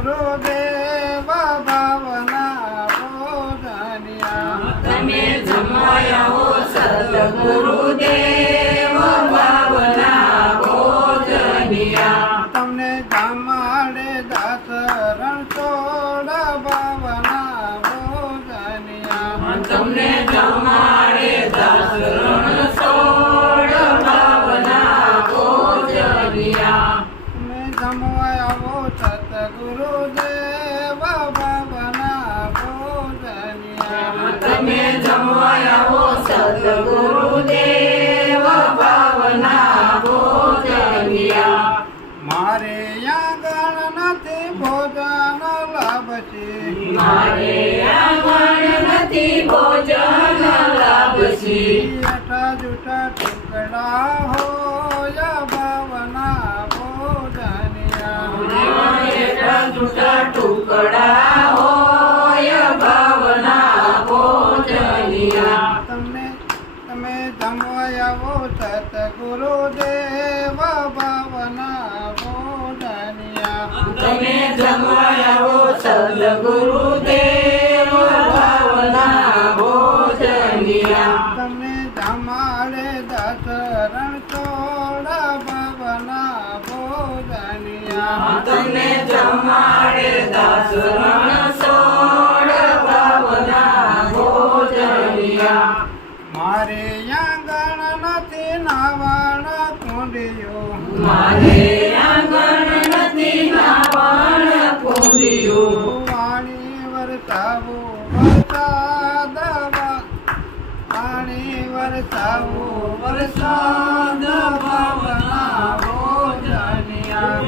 ગુરુદેવ ભાવના ભોજનિયા તમે જમાયા હો સદગુરુદેવ ભાવના ભોજનિયા તમને જમાડે દાસરણ છોડ ભાવના ભોજનિયા તમને જમાડે દાસરણ સોળ ભાવના ભોજનિયા તમે જમવા આવો સતગુરુદેવ ભાવના ભોજનિયા તમે જમાયા હો સદગુરુદેવ ભાવના ભોજનિયા મારે આંગણ નથી ભોજન લાભશે મારે આંગણ નથી ભોજન લાભસી અઠા જૂઠા ટુકડા હોય ભાવના ભોજનિયા જૂઠા ટુકડા હોય ભાવના ભોજનિયા તમે જમવા આવો સતગુરુદેવ ભાવના ભોજનિયા તમે જમાયા હો સદગુરુદેવ ભાવના ભોજનિયા તમને જમાડે દશરણ છોડ ભાવના ભોજનિયા તમને જમાડે દાસરણ સોળ ભાવના ભોજનિયા મારે આંગણ નથી નાવણ કુંડિયો મારે આંગણ નથી નાવણ કુંડિયું વાણી વરસાવું વરસાદ પાણી વરસાવું વરસાદ ભાવના ભોજનિયા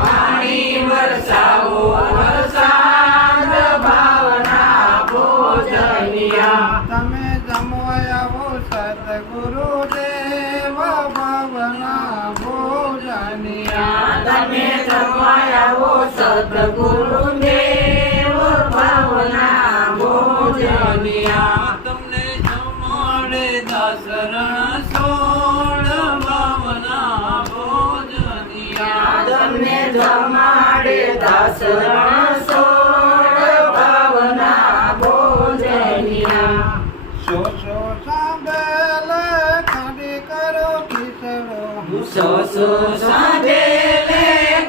પાણી વરસાવો વરસાદ ભાવના ભોજનિયા તમે જમવા આવો સતગુરુદેવ ભાવના ભોજનિયા તમે જમાયા હો સદગુરુદેવ ભાવના ભોજનિયા તમને જમાડે દાસરણ સોળ ભાવના ભોજનિયા તમને જમાડે દાસરણ સોળ ભાવના ભોજનિયા સો સાંભેલ ખાડી કરો ખીસડો સો સાંભેલે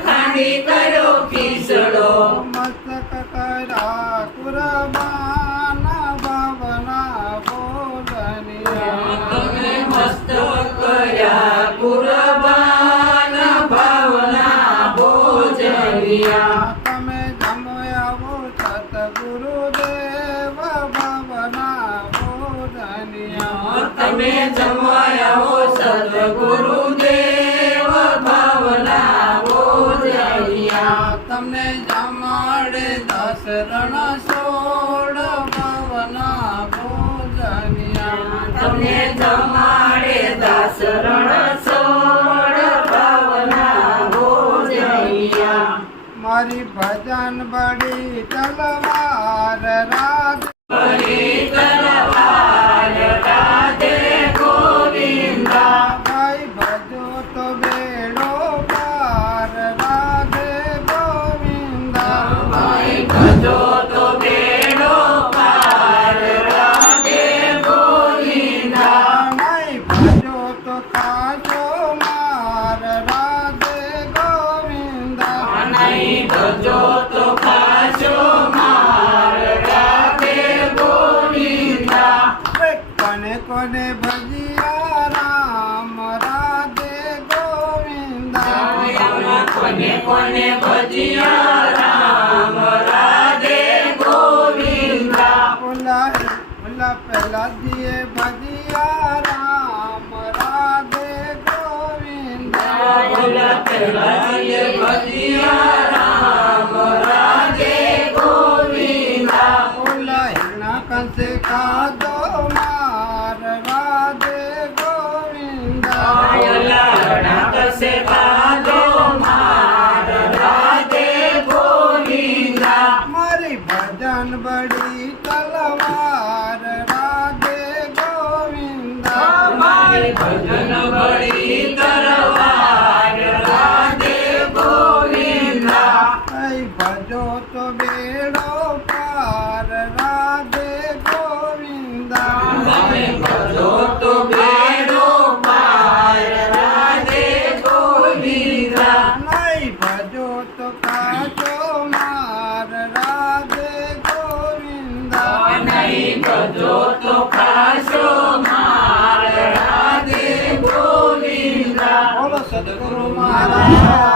ખાંડી કરો ખીસડો મસ્તક કરા કુરબાન ભાવના ભોજનિયા તમે મસ્ત કર્યા કુરબાન ભાવના ભોજનિયા તમે જમવા આવો સતગુરુદેવ ભાવના ભોજનિયા તમે જમાયા હો સદગુરુદેવ ભાવના ભોજનિયા તમને જમાડે દશરણ સોળ ભાવના ભોજનિયા તમને જમાડે દાસરણ સોળ ભાવના ભોજનિયા મારી ભજન બડી તલવાર રાજ હરી તલવાર રાધે ગોવિંદા ભાઈ ભજો તો બેડો પાર રાધે ગોવિંદા ભાઈ ભજો તો બેડો પાર રાધે ગોવિંદા નહીં ભજો તો કાચો માર રાધે ગોવિંદા નહીં ભજો તો ખાશો માર રાધે ગોવિંદા કોને ભજિયા રામ રાધે ગોવિંદા કોને કોને ભજિયા રામ રાધે ગોવિંદા ઓલા પહેલા દિયે ભજિયા રામ રાધે ગોવિંદા ઓલા પહેલા ભજિયા રામ રાધે ગોવિંદા ઓલા હિરણા કંસે ખાધો માર રાધે ગોવિંદા ઓલા કસે ખાધો માર રાધે ગોવિંદા મારી ભજન બડી તલવાર રાધે ગોવિંદા મારી ભજન બળી તલવાર રાધે ગોવિંદા ભજન તો ખાશો માર રાધે ગોવિંદા બોલો સદગુરુ મહારાજ